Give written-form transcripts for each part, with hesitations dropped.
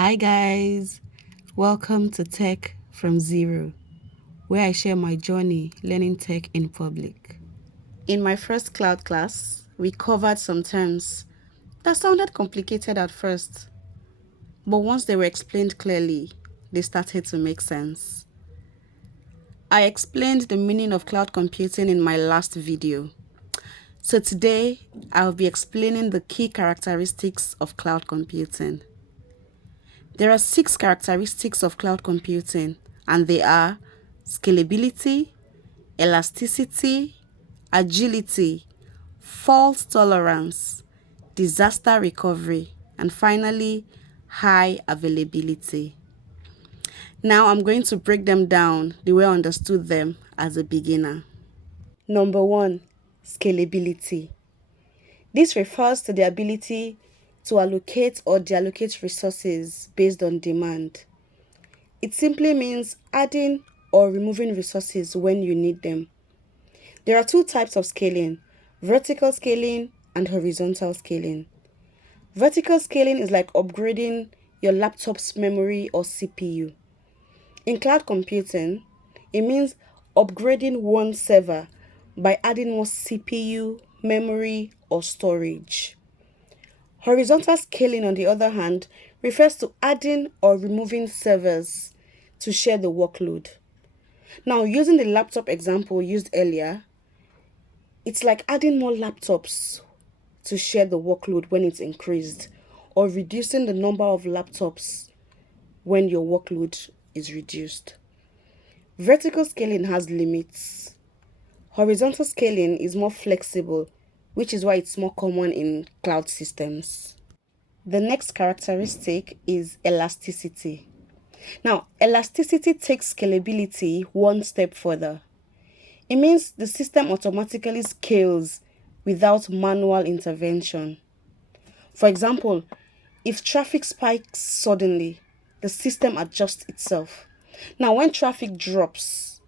Hi guys, welcome to Tech from Zero, where I share my journey learning tech in public. In my first cloud class, we covered some terms that sounded complicated at first, but once they were explained clearly, they started to make sense. I explained the meaning of cloud computing in my last video. So today, I'll be explaining the key characteristics of cloud computing. There are 6 characteristics of cloud computing, and they are scalability, elasticity, agility, fault tolerance, disaster recovery, and finally, high availability. Now I'm going to break them down the way I understood them as a beginner. Number 1, scalability. This refers to the ability to allocate or deallocate resources based on demand. It simply means adding or removing resources when you need them. There are 2 types of scaling, vertical scaling and horizontal scaling. Vertical scaling is like upgrading your laptop's memory or CPU. In cloud computing, it means upgrading one server by adding more CPU, memory, or storage. Horizontal scaling, on the other hand, refers to adding or removing servers to share the workload. Now, using the laptop example used earlier, it's like adding more laptops to share the workload when it's increased, or reducing the number of laptops when your workload is reduced. Vertical scaling has limits. Horizontal scaling is more flexible, which is why it's more common in cloud systems. The next characteristic is elasticity. Now, elasticity takes scalability one step further. It means the system automatically scales without manual intervention. For example, if traffic spikes suddenly, the system adjusts itself. Now, when traffic drops,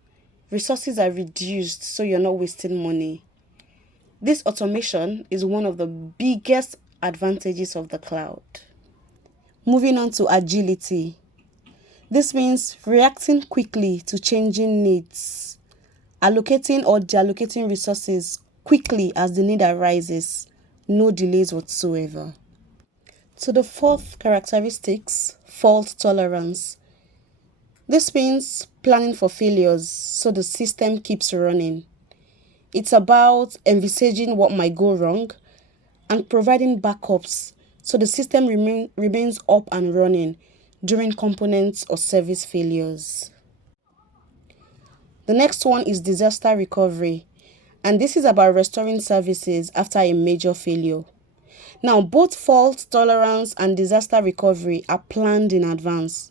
resources are reduced so you're not wasting money. This automation is one of the biggest advantages of the cloud. Moving on to agility. This means reacting quickly to changing needs, allocating or deallocating resources quickly as the need arises, no delays whatsoever. So the 4th characteristics, fault tolerance. This means planning for failures so the system keeps running. It's about envisaging what might go wrong and providing backups so the system remains up and running during components or service failures. The next one is disaster recovery, and this is about restoring services after a major failure. Now, both fault tolerance and disaster recovery are planned in advance.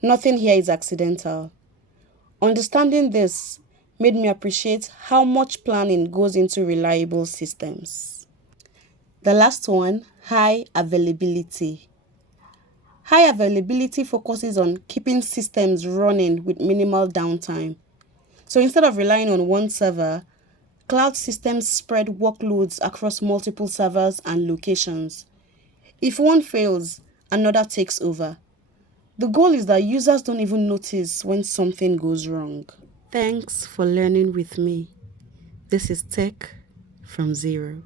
Nothing here is accidental. Understanding this made me appreciate how much planning goes into reliable systems. The last one, high availability. High availability focuses on keeping systems running with minimal downtime. So instead of relying on one server, cloud systems spread workloads across multiple servers and locations. If one fails, another takes over. The goal is that users don't even notice when something goes wrong. Thanks for learning with me. This is Tech from Zero.